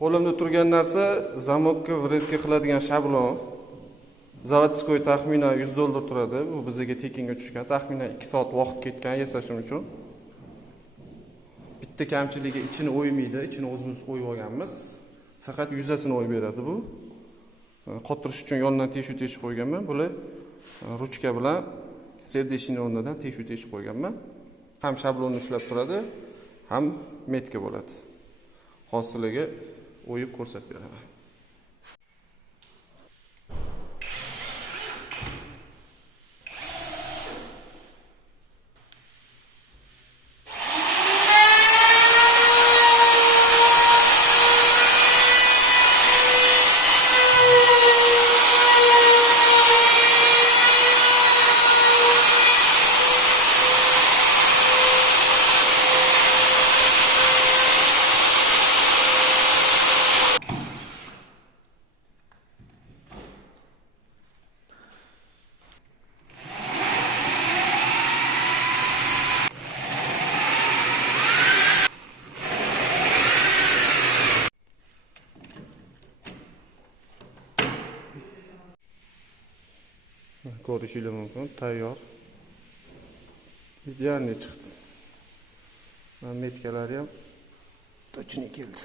Qo'limda turgan narsa zamokka vrezka qiladigan shablon. Zavodskoy taxminan $100 turadi. Bu bizga tekinga tushgan. Taxminan 2 soat vaqt ketgan yasashim uchun. Bitta kamchiligi ichini o'ymaydi. Ichini o'zimiz o'yib olganmiz. Faqat yuzasini o'yib beradi bu. Qotirish uchun yondan teshuv qo'yganman. Bular ruchka bilan serdeshini o'rnidan teshuv qo'yganman. Ham shablonni ushlab turadi, ham metka bo'ladi. Hosiliga o'yib ko'rsatib beraman. Ko'rishingiz mumkin, tayyor. Idealniy chiqdi. Metkalari ham точно keldi.